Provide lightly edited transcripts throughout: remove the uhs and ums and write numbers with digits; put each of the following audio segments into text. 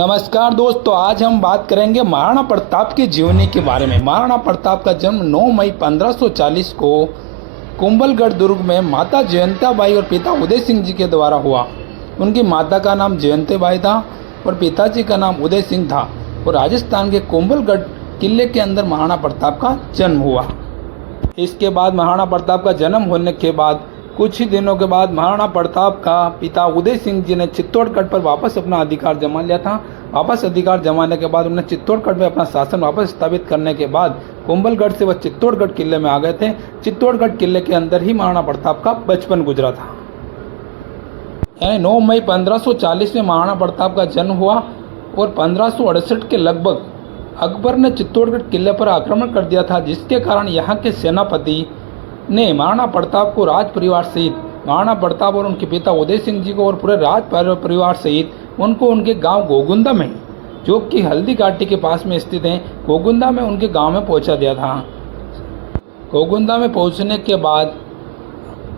नमस्कार दोस्तों, आज हम बात करेंगे महाराणा प्रताप की जीवनी के बारे में। महाराणा प्रताप का जन्म 9 मई 1540 को कुंभलगढ़ दुर्ग में माता जयंताबाई और पिता उदय सिंह जी के द्वारा हुआ। उनकी माता का नाम जयंताबाई था और पिताजी का नाम उदय सिंह था और राजस्थान के कुंभलगढ़ किले के अंदर महाराणा प्रताप का जन्म हुआ। इसके बाद महाराणा प्रताप का जन्म होने के बाद कुछ ही दिनों के बाद महाराणा प्रताप का पिता उदय सिंह जी ने चित्तौड़गढ़ पर वापस अपना अधिकार जमा लिया था। वापस अधिकार जमाने के बाद उन्होंने चित्तौड़गढ़ में अपना शासन वापस स्थापित करने के बाद कुंभलगढ़ से वह चित्तौड़गढ़ किले में आ गए थे। चित्तौड़गढ़ किले के अंदर ही महाराणा प्रताप का बचपन गुजरा था। यानी 9 मई 1540 में महाराणा प्रताप का जन्म हुआ और 1568 के लगभग अकबर ने चित्तौड़गढ़ किले पर आक्रमण कर दिया था, जिसके कारण यहाँ के सेनापति ने महाराणा प्रताप को राज परिवार सहित महाराणा प्रताप और उनके पिता उदय सिंह जी को और पूरे राज परिवार सहित उनको उनके गांव गोगुंदा में, जो कि हल्दी घाटी के पास में स्थित है, गोगुंदा में उनके गांव में पहुंचा दिया था। गोगुंदा में पहुंचने के बाद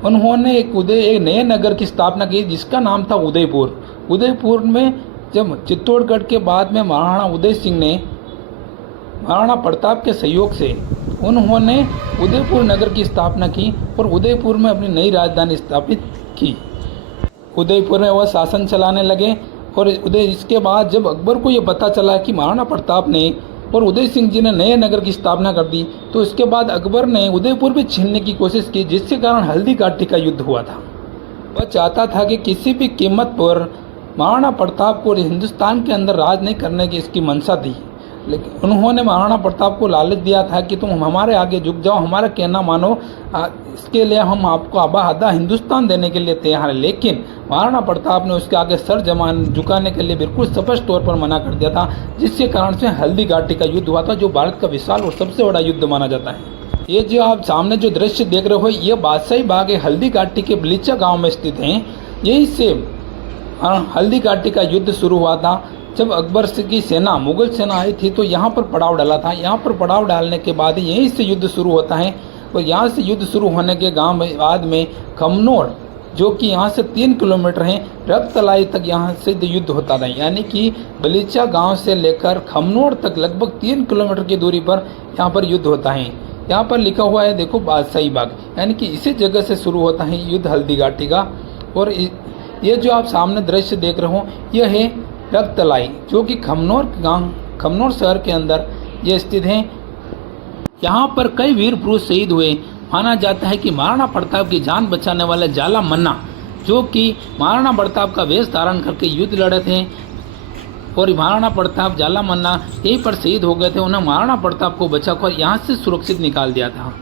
उन्होंने एक नए नगर की स्थापना की जिसका नाम था उदयपुर। उदयपुर में जब चित्तौड़गढ़ के बाद में महाराणा उदय सिंह ने महाराणा प्रताप के सहयोग से उन्होंने उदयपुर नगर की स्थापना की और उदयपुर में अपनी नई राजधानी स्थापित की। उदयपुर में वह शासन चलाने लगे और इसके बाद जब अकबर को ये पता चला कि महाराणा प्रताप ने और उदय सिंह जी ने नए नगर की स्थापना कर दी, तो इसके बाद अकबर ने उदयपुर भी छीनने की कोशिश की, जिसके कारण हल्दी घाटी का युद्ध हुआ था। वह चाहता था कि किसी भी कीमत पर महाराणा प्रताप को हिंदुस्तान के अंदर राज नहीं करने की इसकी मंशा थी, लेकिन उन्होंने महाराणा प्रताप को लालच दिया था कि तुम हमारे आगे झुक जाओ, हमारा कहना मानो, इसके लिए हम आपको आधा हिंदुस्तान देने के लिए तैयार हैं। लेकिन महाराणा प्रताप ने उसके आगे सर झुकाने के लिए बिल्कुल स्पष्ट तौर पर मना कर दिया था, जिसके कारण से हल्दी घाटी का युद्ध हुआ था, जो भारत का विशाल और सबसे बड़ा युद्ध माना जाता है। ये जो आप सामने जो दृश्य देख रहे हो, ये बादशाही बाग हल्दी घाटी के बलीचा गाँव में स्थित है। यही से हल्दी घाटी का युद्ध शुरू हुआ था। जब अकबर की सेना, मुगल सेना आई थी तो यहाँ पर पड़ाव डाला था। यहाँ पर पड़ाव डालने के बाद यहीं से युद्ध शुरू होता है और यहाँ से युद्ध शुरू होने के बाद में खमनोर, जो कि यहाँ से 3 किलोमीटर है, रक्तलाई तक यहाँ से युद्ध होता था। यानी कि बलीचा गांव से लेकर खमनोर तक लगभग 3 किलोमीटर की दूरी पर यहाँ पर युद्ध होता है। यहाँ पर लिखा हुआ है, देखो, बादशाही बाग, यानी कि इसी जगह से शुरू होता है युद्ध हल्दी घाटी का। और ये जो आप सामने दृश्य देख रहे हो, यह है रक्तलाई, जो कि खमनोर शहर के अंदर ये स्थित है। यहाँ पर कई वीर पुरुष शहीद हुए। माना जाता है कि महाराणा प्रताप की जान बचाने वाले जाला मन्ना, जो कि महाराणा प्रताप का वेश धारण करके युद्ध लड़े थे और महाराणा प्रताप, जाला मन्ना यहीं पर शहीद हो गए थे। उन्हें महाराणा प्रताप को बचाकर यहाँ से सुरक्षित निकाल दिया था।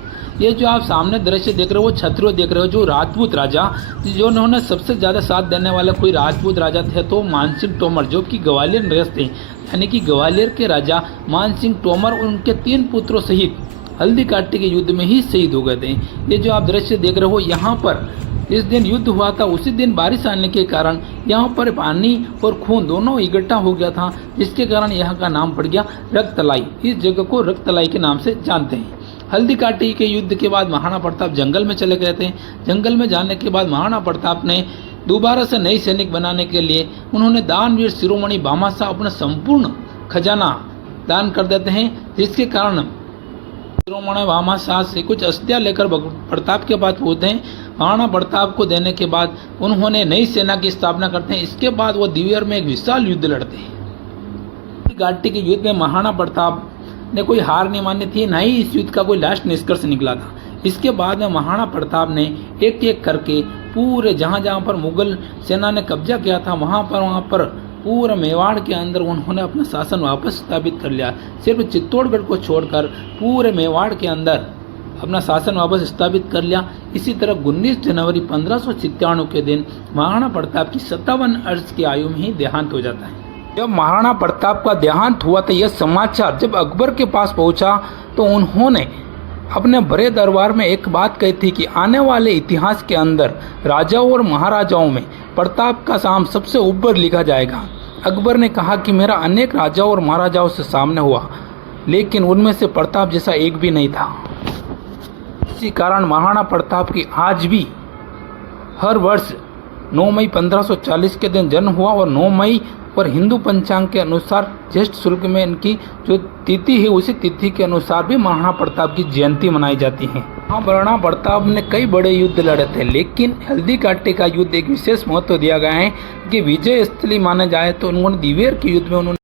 ये जो आप सामने दृश्य देख रहे हो, वो क्षत्रिय देख रहे हो, जो राजपूत राजा, जो उन्होंने सबसे ज़्यादा साथ देने वाले कोई राजपूत राजा थे तो मानसिंह तोमर, जो कि ग्वालियर नरेश थे। यानी कि ग्वालियर के राजा मानसिंह तोमर और उनके 3 पुत्रों सहित हल्दी घाटी के युद्ध में ही शहीद हो गए थे। ये जो आप दृश्य देख रहे हो, यहाँ पर इस दिन युद्ध हुआ था। उसी दिन बारिश आने के कारण यहाँ पर पानी और खून दोनों इकट्ठा हो गया था, जिसके कारण यहाँ का नाम पड़ गया रक्तलाई। इस जगह को रक्तलाई के नाम से जानते हैं। हल्दी घाटी के युद्ध के बाद महाराणा प्रताप जंगल में चले गए थे। जंगल में जाने के बाद महाराणा प्रताप ने दोबारा से नई सैनिक बनाने के लिए उन्होंने दानवीर शिरोमणि भामाशाह अपना संपूर्ण खजाना दान कर देते हैं, जिसके कारण शिरोमणि भामाशाह से कुछ अस्थियां लेकर प्रताप के पास पहुंचते हैं। महाराणा प्रताप को देने के बाद उन्होंने नई सेना की स्थापना करते हैं। इसके बाद वो दिवेर में एक विशाल युद्ध लड़ते हैं। घाटी के युद्ध में महाराणा प्रताप ने कोई हार नहीं मानी थी, न ही इस युद्ध का कोई लास्ट निष्कर्ष निकला था। इसके बाद में महाराणा प्रताप ने एक एक करके पूरे जहाँ पर मुगल सेना ने कब्जा किया था, वहाँ पर पूरे मेवाड़ के अंदर उन्होंने अपना शासन वापस स्थापित कर लिया। सिर्फ चित्तौड़गढ़ को छोड़कर पूरे मेवाड़ के अंदर अपना शासन वापस स्थापित कर लिया। इसी तरह 19 जनवरी 1597 के दिन महाराणा प्रताप की 57 वर्ष की आयु में ही देहांत हो जाता है। जब महाराणा प्रताप का देहांत हुआ तो यह समाचार जब अकबर के पास पहुंचा तो उन्होंने अपने बड़े दरबार में एक बात कही थी कि आने वाले इतिहास के अंदर राजाओं और महाराजाओं में प्रताप का नाम सबसे ऊपर लिखा जाएगा। अकबर ने कहा कि मेरा अनेक राजाओं और महाराजाओं से सामने हुआ, लेकिन उनमें से प्रताप जैसा एक भी नहीं था। इसी कारण महाराणा प्रताप की आज भी हर वर्ष 9 मई 1540 के दिन जन्म हुआ और 9 मई और हिंदू पंचांग के अनुसार ज्येष्ठ शुल्क में इनकी जो तिथि है उसी तिथि के अनुसार भी महाराणा प्रताप की जयंती मनाई जाती है। महाराणा प्रताप ने कई बड़े युद्ध लड़े थे, लेकिन हल्दी घाटी का युद्ध एक विशेष महत्व दिया गया है कि विजय स्थली माने जाए तो उन्होंने दिवेर के युद्ध में उन्होंने